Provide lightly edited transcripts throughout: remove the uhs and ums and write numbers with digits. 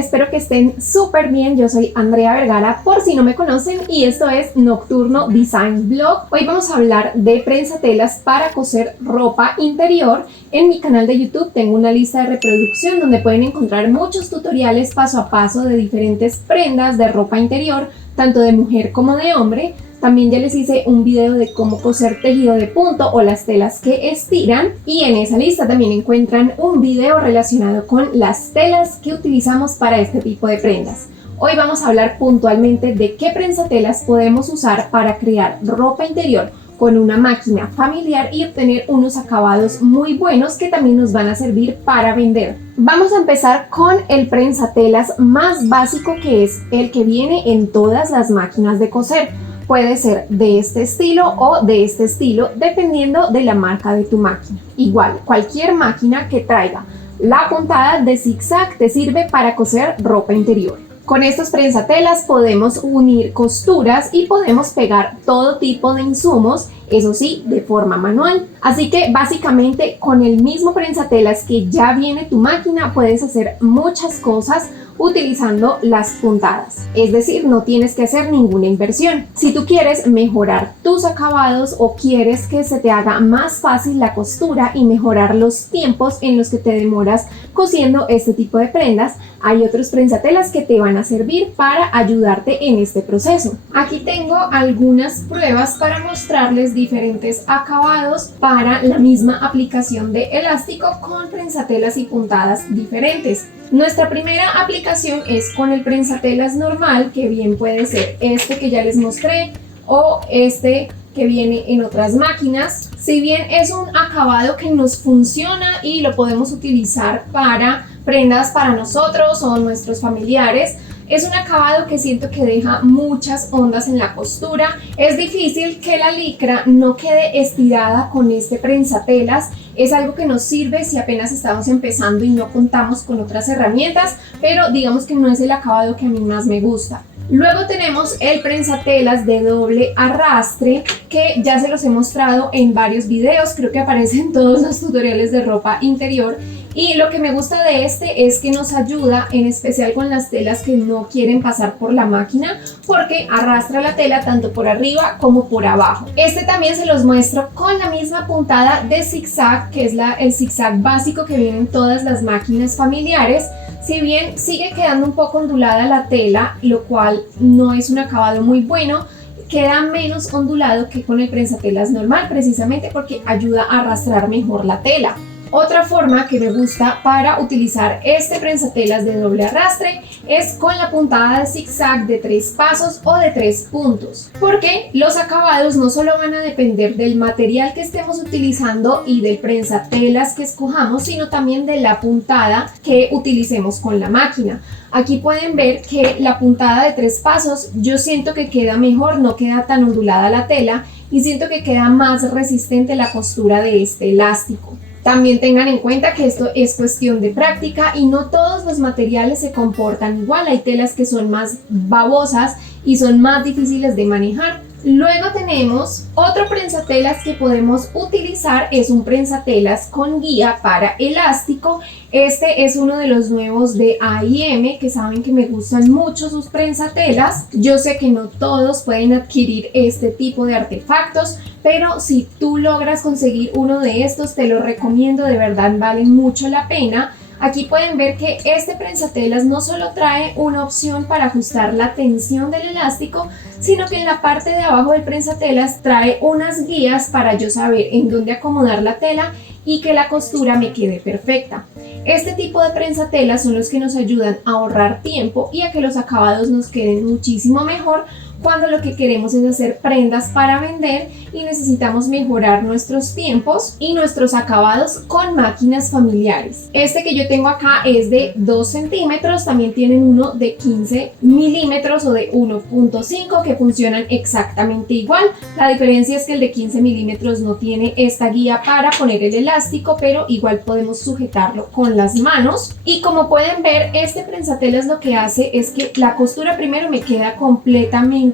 espero que estén súper bien. Yo soy Andrea Vergara, por si no me conocen, y esto es Nocturno Designs Blog. Hoy vamos a hablar de prensatelas para coser ropa interior. En mi canal de YouTube tengo una lista de reproducción donde pueden encontrar muchos tutoriales paso a paso de diferentes prendas de ropa interior, tanto de mujer como de hombre. También ya les hice un video de cómo coser tejido de punto o las telas que estiran, y en esa lista también encuentran un video relacionado con las telas que utilizamos para este tipo de prendas. Hoy vamos a hablar puntualmente de qué prensatelas podemos usar para crear ropa interior con una máquina familiar y obtener unos acabados muy buenos que también nos van a servir para vender. Vamos a empezar con el prensatelas más básico, que es el que viene en todas las máquinas de coser. Puede ser de este estilo o de este estilo, dependiendo de la marca de tu máquina. Igual, cualquier máquina que traiga la puntada de zigzag te sirve para coser ropa interior. Con estos prensatelas podemos unir costuras y podemos pegar todo tipo de insumos, eso sí, de forma manual. Así que básicamente con el mismo prensatelas que ya viene tu máquina puedes hacer muchas cosas utilizando las puntadas, es decir, no tienes que hacer ninguna inversión. Si tú quieres mejorar tus acabados o quieres que se te haga más fácil la costura y mejorar los tiempos en los que te demoras cosiendo este tipo de prendas, hay otros prensatelas que te van a servir para ayudarte en este proceso. Aquí tengo algunas pruebas para mostrarles diferentes acabados para la misma aplicación de elástico con prensatelas y puntadas diferentes. Nuestra primera aplicación es con el prensatelas normal, que bien puede ser este que ya les mostré o este que viene en otras máquinas. Si bien es un acabado que nos funciona y lo podemos utilizar para prendas para nosotros o nuestros familiares, es un acabado que siento que deja muchas ondas en la costura. Es difícil que la licra no quede estirada con este prensatelas. Es algo que nos sirve si apenas estamos empezando y no contamos con otras herramientas, pero digamos que no es el acabado que a mí más me gusta. Luego tenemos el prensatelas de doble arrastre, que ya se los he mostrado en varios videos, creo que aparece en todos los tutoriales de ropa interior. Y lo que me gusta de este es que nos ayuda en especial con las telas que no quieren pasar por la máquina, porque arrastra la tela tanto por arriba como por abajo. Este también se los muestro con la misma puntada de zigzag, que es el zigzag básico que viene en todas las máquinas familiares. Si bien sigue quedando un poco ondulada la tela, lo cual no es un acabado muy bueno, queda menos ondulado que con el prensatelas normal, precisamente porque ayuda a arrastrar mejor la tela. Otra forma que me gusta para utilizar este prensatelas de doble arrastre es con la puntada de zigzag de 3 pasos o de 3 puntos, porque los acabados no solo van a depender del material que estemos utilizando y del prensatelas que escojamos, sino también de la puntada que utilicemos con la máquina. Aquí pueden ver que la puntada de 3 pasos yo siento que queda mejor, no queda tan ondulada la tela y siento que queda más resistente la costura de este elástico. También tengan en cuenta que esto es cuestión de práctica y no todos los materiales se comportan igual. Hay telas que son más babosas y son más difíciles de manejar. Luego tenemos otro prensatelas que podemos utilizar, es un prensatelas con guía para elástico. Este es uno de los nuevos de A&M, que saben que me gustan mucho sus prensatelas. Yo sé que no todos pueden adquirir este tipo de artefactos, pero si tú logras conseguir uno de estos, te lo recomiendo, de verdad vale mucho la pena. Aquí pueden ver que este prensatelas no solo trae una opción para ajustar la tensión del elástico, sino que en la parte de abajo del prensatelas trae unas guías para yo saber en dónde acomodar la tela y que la costura me quede perfecta. Este tipo de prensatelas son los que nos ayudan a ahorrar tiempo y a que los acabados nos queden muchísimo mejor cuando lo que queremos es hacer prendas para vender y necesitamos mejorar nuestros tiempos y nuestros acabados con máquinas familiares. Este que yo tengo acá es de 2 centímetros, también tienen uno de 15 milímetros o de 1.5 que funcionan exactamente igual. La diferencia es que el de 15 milímetros no tiene esta guía para poner el elástico, pero igual podemos sujetarlo con las manos. Y como pueden ver, este prensatelas lo que hace es que la costura primero me queda completamente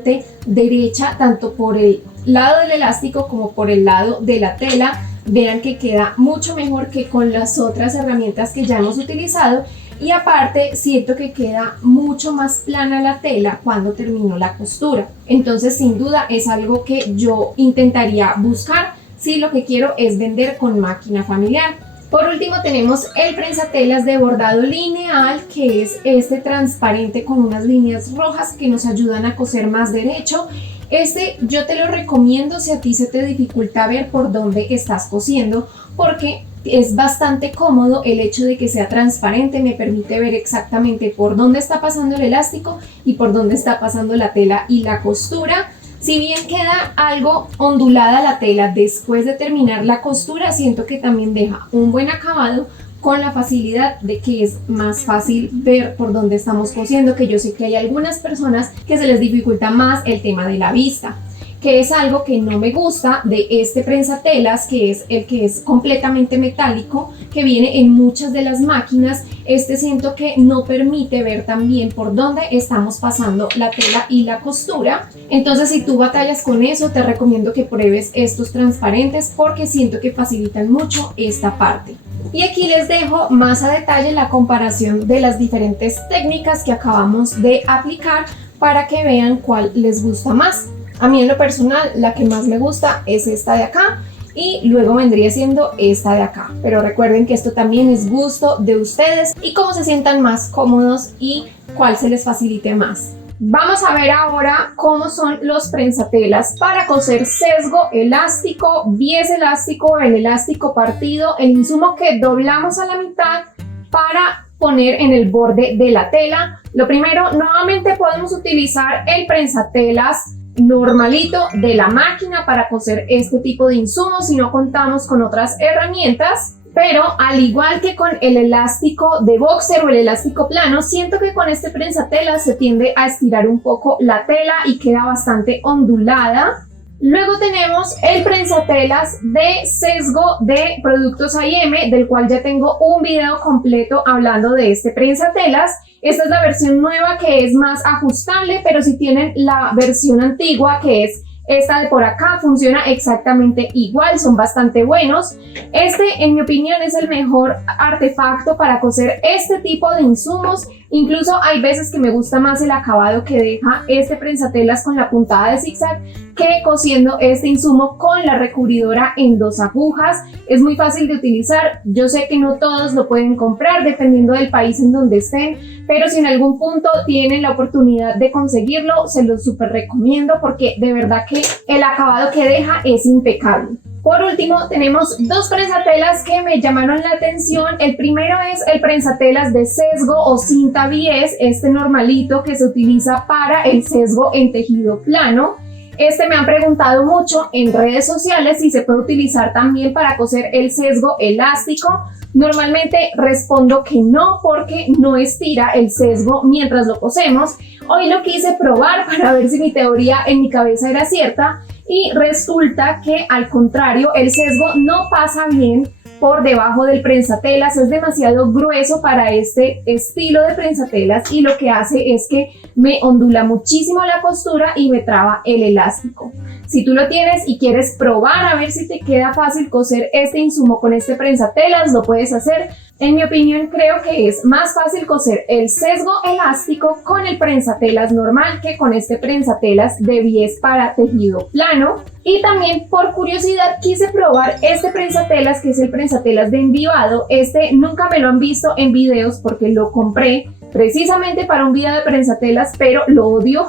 derecha, tanto por el lado del elástico como por el lado de la tela. Vean que queda mucho mejor que con las otras herramientas que ya hemos utilizado. y aparte siento que queda mucho más plana la tela cuando termino la costura. Entonces sin duda es algo que yo intentaría buscar si lo que quiero es vender con máquina familiar. Por último tenemos el prensatelas de bordado lineal, que es este transparente con unas líneas rojas que nos ayudan a coser más derecho. Este yo te lo recomiendo si a ti se te dificulta ver por dónde estás cosiendo, porque es bastante cómodo el hecho de que sea transparente, me permite ver exactamente por dónde está pasando el elástico y por dónde está pasando la tela y la costura. Si bien queda algo ondulada la tela después de terminar la costura, siento que también deja un buen acabado con la facilidad de que es más fácil ver por dónde estamos cosiendo, que yo sé que hay algunas personas que se les dificulta más el tema de la vista, que es algo que no me gusta de este prensatelas, que es el que es completamente metálico, que viene en muchas de las máquinas. Este siento que no permite ver también por dónde estamos pasando la tela y la costura. Entonces si tú batallas con eso, te recomiendo que pruebes estos transparentes porque siento que facilitan mucho esta parte. Y aquí les dejo más a detalle la comparación de las diferentes técnicas que acabamos de aplicar para que vean cuál les gusta más. A mí en lo personal la que más me gusta es esta de acá y luego vendría siendo esta de acá. Pero recuerden que esto también es gusto de ustedes y cómo se sientan más cómodos y cuál se les facilite más. Vamos a ver ahora cómo son los prensatelas para coser sesgo elástico, bies elástico, el elástico partido, el insumo que doblamos a la mitad para poner en el borde de la tela. Lo primero, nuevamente podemos utilizar el prensatelas normalito de la máquina para coser este tipo de insumos si no contamos con otras herramientas. Pero al igual que con el elástico de boxer o el elástico plano, siento que con este prensatelas se tiende a estirar un poco la tela y queda bastante ondulada. Luego tenemos el prensatelas de sesgo de productos A&M, del cual ya tengo un video completo hablando de este prensatelas. Esta es la versión nueva que es más ajustable, pero si tienen la versión antigua, que es esta de por acá, funciona exactamente igual, son bastante buenos. Este, en mi opinión, es el mejor artefacto para coser este tipo de insumos. Incluso hay veces que me gusta más el acabado que deja este prensatelas con la puntada de zigzag que cosiendo este insumo con la recubridora en 2 agujas. Es muy fácil de utilizar. Yo sé que no todos lo pueden comprar dependiendo del país en donde estén, pero si en algún punto tienen la oportunidad de conseguirlo, se los súper recomiendo porque de verdad que el acabado que deja es impecable. Por último, tenemos 2 prensatelas que me llamaron la atención. El primero es el prensatelas de sesgo o cinta bies, este normalito que se utiliza para el sesgo en tejido plano. Este me han preguntado mucho en redes sociales si se puede utilizar también para coser el sesgo elástico. Normalmente respondo que no, porque no estira el sesgo mientras lo cosemos. Hoy lo quise probar para ver si mi teoría en mi cabeza era cierta y resulta que al contrario, el sesgo no pasa bien por debajo del prensatelas, es demasiado grueso para este estilo de prensatelas y lo que hace es que me ondula muchísimo la costura y me traba el elástico. Si tú lo tienes y quieres probar a ver si te queda fácil coser este insumo con este prensatelas, lo puedes hacer. En mi opinión, creo que es más fácil coser el sesgo elástico con el prensatelas normal que con este prensatelas de bies para tejido plano. Y también por curiosidad quise probar este prensatelas, que es el prensatelas de envivado. Este nunca me lo han visto en videos porque lo compré precisamente para un video de prensatelas, pero lo odio.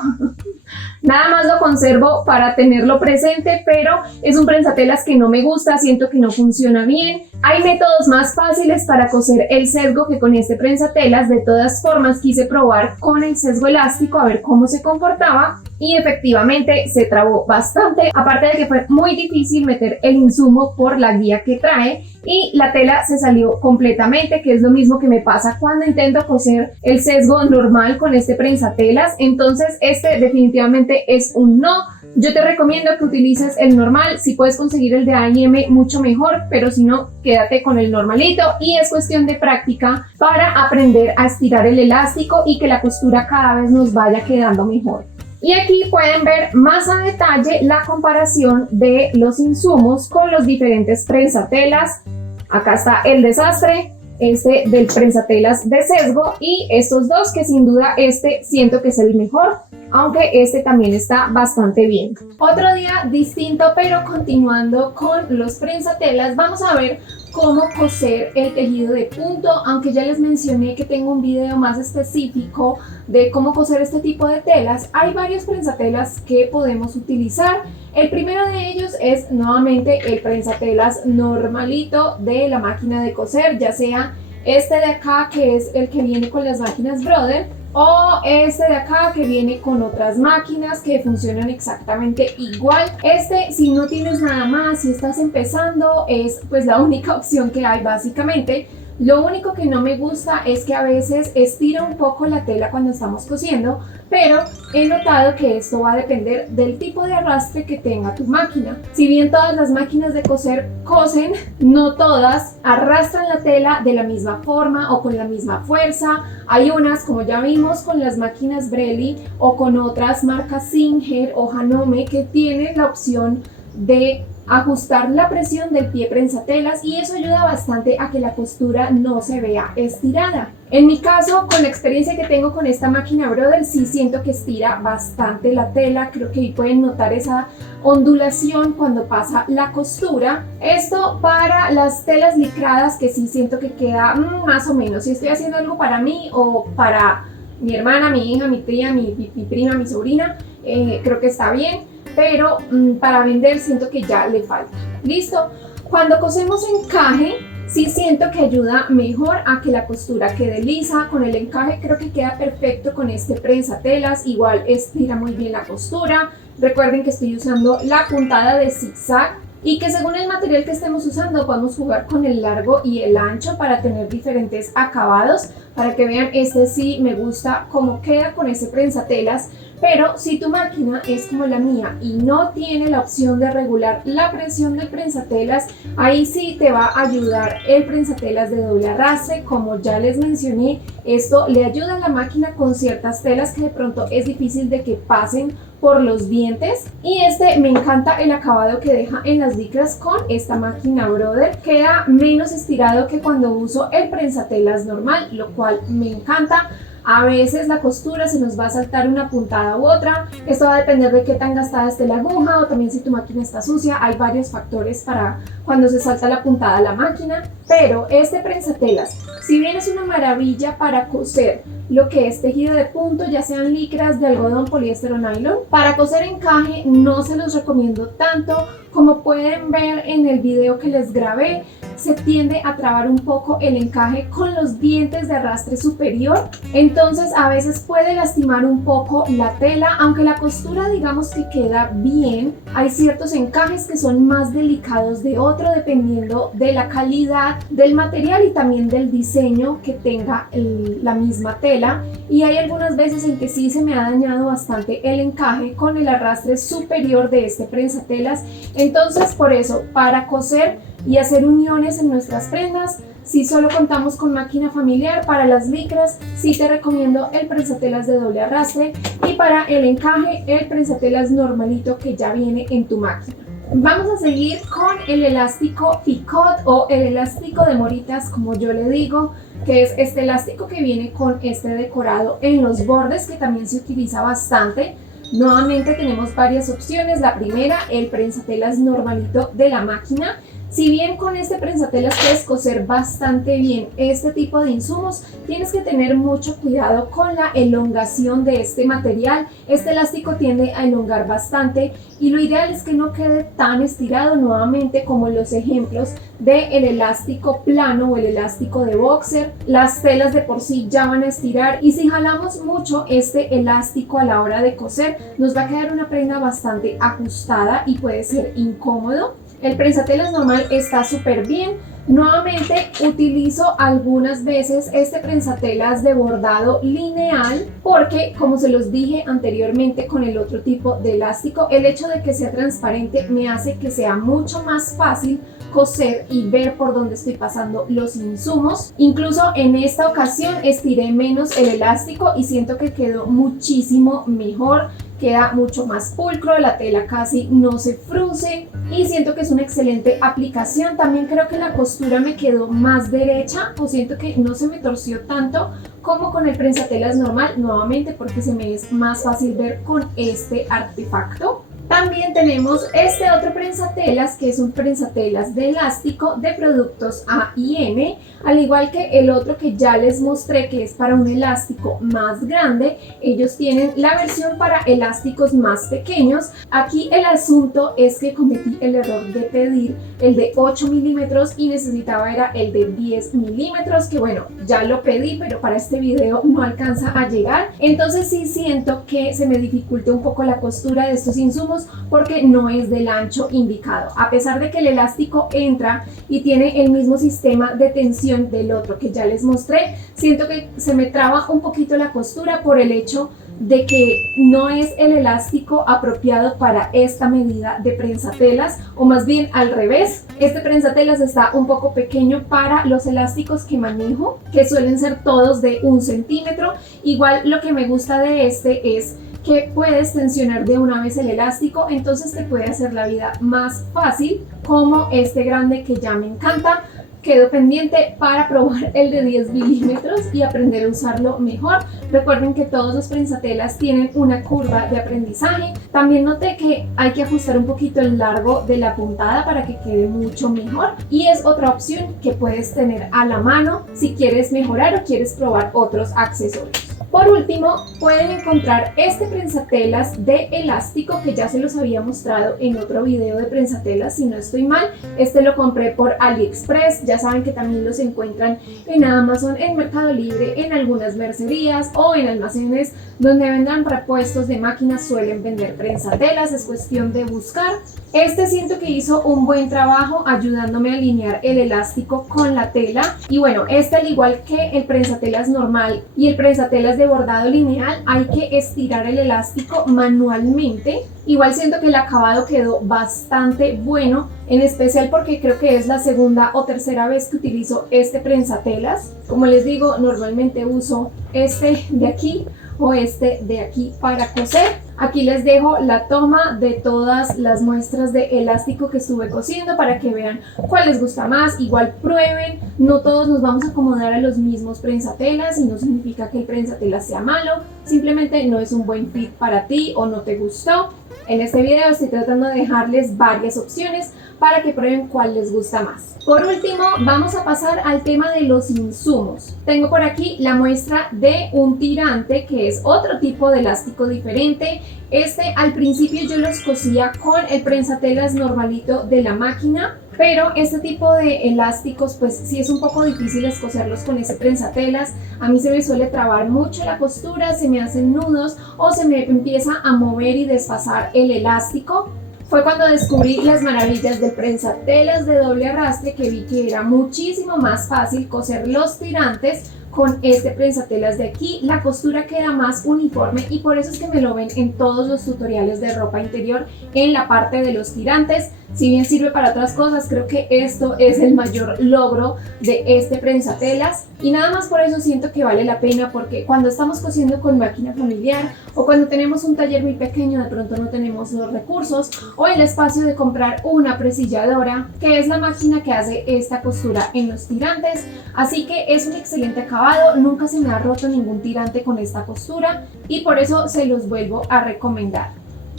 Nada más lo conservo para tenerlo presente, pero es un prensatelas que no me gusta, siento que no funciona bien. Hay métodos más fáciles para coser el sesgo que con este prensatelas. De todas formas, quise probar con el sesgo elástico a ver cómo se comportaba y efectivamente se trabó bastante, aparte de que fue muy difícil meter el insumo por la guía que trae y la tela se salió completamente, que es lo mismo que me pasa cuando intento coser el sesgo normal con este prensatelas. Entonces este definitivamente es un no. Yo te recomiendo que utilices el normal. Si puedes conseguir el de A&M, mucho mejor, pero si no, quédate con el normalito y es cuestión de práctica para aprender a estirar el elástico y que la costura cada vez nos vaya quedando mejor. Y aquí pueden ver más a detalle la comparación de los insumos con los diferentes prensatelas. Acá está el desastre, este del prensatelas de sesgo, y estos dos que sin duda este siento que es el mejor, aunque este también está bastante bien. Otro día distinto, pero continuando con los prensatelas, vamos a ver cómo coser el tejido de punto, aunque ya les mencioné que tengo un video más específico de cómo coser este tipo de telas. Hay varios prensatelas que podemos utilizar. El primero de ellos es nuevamente el prensatelas normalito de la máquina de coser, ya sea este de acá, que es el que viene con las máquinas Brother, o este de acá que viene con otras máquinas que funcionan exactamente igual. Este, si no tienes nada más, si estás empezando, es pues la única opción que hay básicamente. Lo único que no me gusta es que a veces estira un poco la tela cuando estamos cosiendo, pero he notado que esto va a depender del tipo de arrastre que tenga tu máquina. Si bien todas las máquinas de coser cosen, no todas arrastran la tela de la misma forma o con la misma fuerza. Hay unas, como ya vimos con las máquinas Brelly o con otras marcas Singer o Hanome, que tienen la opción de ajustar la presión del pie prensatelas, y eso ayuda bastante a que la costura no se vea estirada. En mi caso, con la experiencia que tengo con esta máquina Brother, sí siento que estira bastante la tela. Creo que ahí pueden notar esa ondulación cuando pasa la costura. Esto para las telas licradas, que sí siento que queda más o menos. Si estoy haciendo algo para mí o para mi hermana, mi hija, mi tía, mi prima, mi sobrina, creo que está bien. Pero para vender siento que ya le falta. Listo. Cuando cosemos encaje, sí siento que ayuda mejor a que la costura quede lisa. Con el encaje creo que queda perfecto con este prensatelas. Igual estira muy bien la costura. Recuerden que estoy usando la puntada de zigzag, y que según el material que estemos usando podemos jugar con el largo y el ancho para tener diferentes acabados. Para que vean, este sí me gusta cómo queda con ese prensatelas. Pero si tu máquina es como la mía y no tiene la opción de regular la presión del prensatelas, ahí sí te va a ayudar el prensatelas de doble arrastre. Como ya les mencioné, esto le ayuda a la máquina con ciertas telas que de pronto es difícil de que pasen por los dientes. Y este me encanta el acabado que deja en las licras con esta máquina Brother. Queda menos estirado que cuando uso el prensatelas normal, lo cual me encanta. A veces la costura se nos va a saltar una puntada u otra. Esto va a depender de qué tan gastada esté la aguja, o también si tu máquina está sucia. Hay varios factores para cuando se salta la puntada a la máquina. Pero este prensatelas, si bien es una maravilla para coser lo que es tejido de punto, ya sean licras, de algodón, poliéster o nylon, para coser encaje no se los recomiendo tanto. Como pueden ver en el video que les grabé, se tiende a trabar un poco el encaje con los dientes de arrastre superior, entonces a veces puede lastimar un poco la tela. Aunque la costura digamos que queda bien, hay ciertos encajes que son más delicados de otro, dependiendo de la calidad del material y también del diseño que tenga la misma tela. Y hay algunas veces en que sí se me ha dañado bastante el encaje con el arrastre superior de este prensatelas. Entonces por eso, para coser y hacer uniones en nuestras prendas, si solo contamos con máquina familiar, para las licras sí te recomiendo el prensatelas de doble arrastre, y para el encaje el prensatelas normalito que ya viene en tu máquina. Vamos a seguir con el elástico picot, o el elástico de moritas como yo le digo, que es este elástico que viene con este decorado en los bordes, que también se utiliza bastante. Nuevamente tenemos varias opciones. La primera, el prensatelas normalito de la máquina. Si bien con este prensatelas puedes coser bastante bien este tipo de insumos, tienes que tener mucho cuidado con la elongación de este material. Este elástico tiende a elongar bastante, y lo ideal es que no quede tan estirado, nuevamente como en los ejemplos del elástico plano o el elástico de boxer. Las telas de por sí ya van a estirar, y si jalamos mucho este elástico a la hora de coser, nos va a quedar una prenda bastante ajustada y puede ser incómodo. El prensatelas normal está súper bien. Nuevamente utilizo algunas veces este prensatelas de bordado lineal, porque como se los dije anteriormente con el otro tipo de elástico, el hecho de que sea transparente me hace que sea mucho más fácil coser y ver por dónde estoy pasando los insumos. Incluso en esta ocasión estiré menos el elástico y siento que quedó muchísimo mejor. Queda mucho más pulcro, la tela casi no se frunce. y siento que es una excelente aplicación. También creo que la costura me quedó más derecha, o siento que no se me torció tanto como con el prensatelas normal, nuevamente porque se me es más fácil ver con este artefacto. También tenemos este otro prensatelas, que es un prensatelas de elástico de productos A&M, al igual que el otro que ya les mostré, que es para un elástico más grande. Ellos tienen la versión para elásticos más pequeños. Aquí el asunto es que cometí el error de pedir el de 8 milímetros y necesitaba era el de 10 milímetros, que bueno, ya lo pedí, pero para este video no alcanza a llegar. Entonces sí siento que se me dificulta un poco la costura de estos insumos porque no es del ancho indicado, a pesar de que el elástico entra y tiene el mismo sistema de tensión del otro que ya les mostré. Siento que se me traba un poquito la costura por el hecho de que no es el elástico apropiado para esta medida de prensatelas, o más bien al revés. Este prensatelas está un poco pequeño para los elásticos que manejo, que suelen ser todos de 1 centímetro. Igual lo que me gusta de este es que puedes tensionar de una vez el elástico, entonces te puede hacer la vida más fácil, como este grande que ya me encanta. Quedo pendiente para probar el de 10 milímetros y aprender a usarlo mejor. Recuerden que todos los prensatelas tienen una curva de aprendizaje. También noté que hay que ajustar un poquito el largo de la puntada para que quede mucho mejor, y es otra opción que puedes tener a la mano si quieres mejorar o quieres probar otros accesorios. Por último, pueden encontrar este prensatelas de elástico que ya se los había mostrado en otro video de prensatelas, si no estoy mal. Este lo compré por AliExpress. Ya saben que también los encuentran en Amazon, en Mercado Libre, en algunas mercerías o en almacenes donde vendan repuestos de máquinas. Suelen vender prensatelas, es cuestión de buscar. Este siento que hizo un buen trabajo ayudándome a alinear el elástico con la tela. Y bueno, este, al igual que el prensatelas normal y el prensatelas de bordado lineal, hay que estirar el elástico manualmente. Igual siento que el acabado quedó bastante bueno, en especial porque creo que es la segunda o tercera vez que utilizo este prensatelas. Como les digo, normalmente uso este de aquí o este de aquí para coser. Aquí les dejo la toma de todas las muestras de elástico que estuve cosiendo para que vean cuál les gusta más. Igual prueben, no todos nos vamos a acomodar a los mismos prensatelas y no significa que el prensatelas sea malo, simplemente no es un buen fit para ti o no te gustó. En este video estoy tratando de dejarles varias opciones para que prueben cuál les gusta más. Por último, vamos a pasar al tema de los insumos. Tengo por aquí la muestra de un tirante, que es otro tipo de elástico diferente. Este al principio yo los cosía con el prensatelas normalito de la máquina, pero este tipo de elásticos pues sí es un poco difícil coserlos con ese prensatelas. A mí se me suele trabar mucho la costura, se me hacen nudos o se me empieza a mover y desfasar el elástico. Fue cuando descubrí las maravillas del prensatelas de doble arrastre que vi que era muchísimo más fácil coser los tirantes con este prensatelas de aquí. La costura queda más uniforme y por eso es que me lo ven en todos los tutoriales de ropa interior en la parte de los tirantes. Si bien sirve para otras cosas, creo que esto es el mayor logro de este prensatelas, y nada más por eso siento que vale la pena, porque cuando estamos cosiendo con máquina familiar o cuando tenemos un taller muy pequeño, de pronto no tenemos los recursos o el espacio de comprar una presilladora, que es la máquina que hace esta costura en los tirantes. Así que es un excelente acabado, nunca se me ha roto ningún tirante con esta costura y por eso se los vuelvo a recomendar.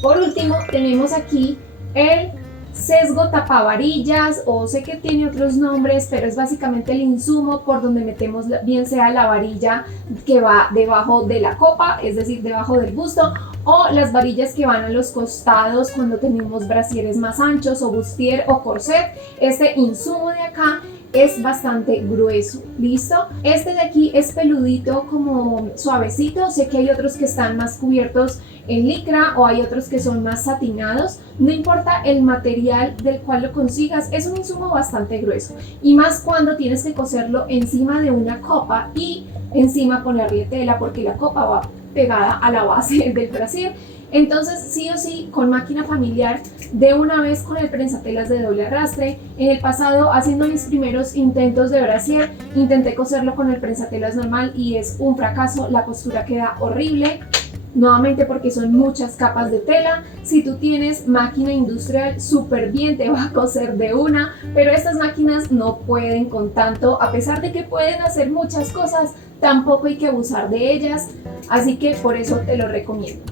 Por último, tenemos aquí el sesgo tapavarillas, o sé que tiene otros nombres, pero es básicamente el insumo por donde metemos bien sea la varilla que va debajo de la copa, es decir, debajo del busto, o las varillas que van a los costados cuando tenemos brasieres más anchos o bustier o corset. Este insumo de acá es bastante grueso, ¿listo? Este de aquí es peludito, como suavecito. Sé que hay otros que están más cubiertos en licra o hay otros que son más satinados. No importa el material del cual lo consigas, es un insumo bastante grueso, y más cuando tienes que coserlo encima de una copa y encima ponerle tela, porque la copa va pegada a la base del brasier. Entonces sí o sí con máquina familiar, de una vez con el prensatelas de doble arrastre. En el pasado, haciendo mis primeros intentos de brasier, intenté coserlo con el prensatelas normal y es un fracaso, la costura queda horrible. nuevamente porque son muchas capas de tela. Si tú tienes máquina industrial, súper bien, te va a coser de una, pero estas máquinas no pueden con tanto, a pesar de que pueden hacer muchas cosas, tampoco hay que abusar de ellas, así que por eso te lo recomiendo.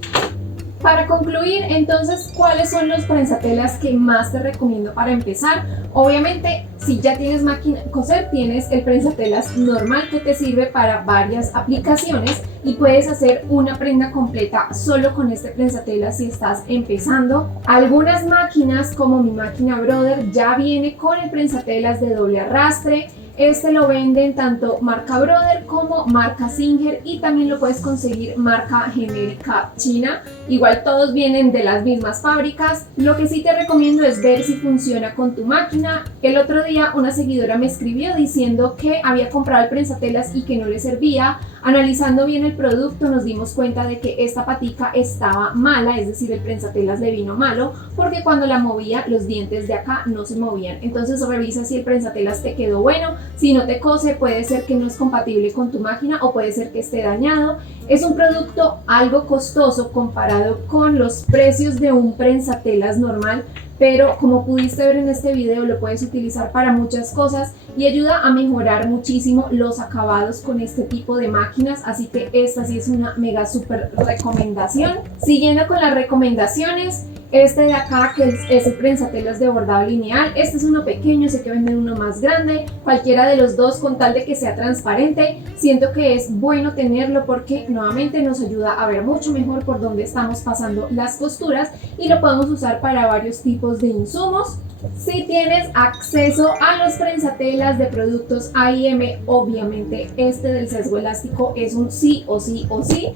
Para concluir, entonces, ¿cuáles son los prensatelas que más te recomiendo para empezar? Obviamente, si ya tienes máquina de coser, tienes el prensatelas normal que te sirve para varias aplicaciones y puedes hacer una prenda completa solo con este prensatelas si estás empezando. Algunas máquinas, como mi máquina Brother, ya viene con el prensatelas de doble arrastre. Este lo venden tanto marca Brother como marca Singer y también lo puedes conseguir marca genérica china. Igual todos vienen de las mismas fábricas. Lo que sí te recomiendo es ver si funciona con tu máquina. El otro día una seguidora me escribió diciendo que había comprado el prensatelas y que no le servía. Analizando bien el producto nos dimos cuenta de que esta patica estaba mala, es decir, el prensatelas le vino malo porque cuando la movía los dientes de acá no se movían. Entonces revisa si el prensatelas te quedó bueno. Si no te cose, puede ser que no es compatible con tu máquina o puede ser que esté dañado. Es un producto algo costoso comparado con los precios de un prensatelas normal, pero como pudiste ver en este video lo puedes utilizar para muchas cosas y ayuda a mejorar muchísimo los acabados con este tipo de máquinas, así que esta sí es una mega super recomendación. Siguiendo con las recomendaciones, este de acá que es el prensatelas de bordado lineal, este es uno pequeño, sé que venden uno más grande, cualquiera de los dos con tal de que sea transparente. Siento que es bueno tenerlo porque nuevamente nos ayuda a ver mucho mejor por dónde estamos pasando las costuras y lo podemos usar para varios tipos de insumos. Si tienes acceso a los prensatelas de productos A&M, obviamente este del sesgo elástico es un sí o sí o sí.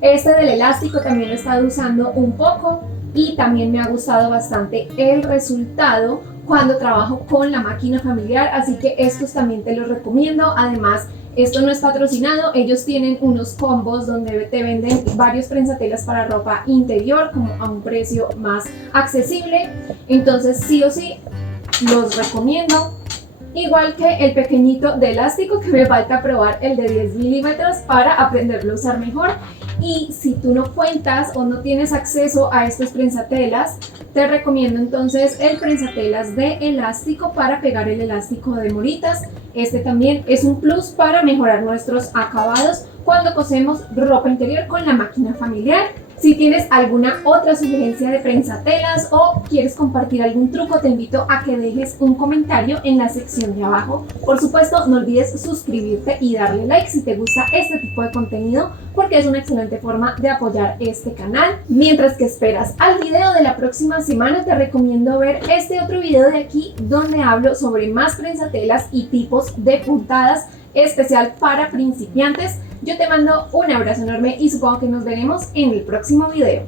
Este del elástico también lo he estado usando un poco y también me ha gustado bastante el resultado cuando trabajo con la máquina familiar, así que estos también te los recomiendo. Además, esto no es patrocinado, ellos tienen unos combos donde te venden varios prensatelas para ropa interior como a un precio más accesible, entonces sí o sí los recomiendo. Igual que el pequeñito de elástico que me falta probar, el de 10 milímetros para aprenderlo a usar mejor. Y si tú no cuentas o no tienes acceso a estos prensatelas, te recomiendo entonces el prensatelas de elástico para pegar el elástico de moritas. Este también es un plus para mejorar nuestros acabados cuando cosemos ropa interior con la máquina familiar. Si tienes alguna otra sugerencia de prensatelas o quieres compartir algún truco, te invito a que dejes un comentario en la sección de abajo. Por supuesto, no olvides suscribirte y darle like si te gusta este tipo de contenido, porque es una excelente forma de apoyar este canal. Mientras que esperas al video de la próxima semana, te recomiendo ver este otro video de aquí donde hablo sobre más prensatelas y tipos de puntadas, especial para principiantes. Yo te mando un abrazo enorme y supongo que nos veremos en el próximo video.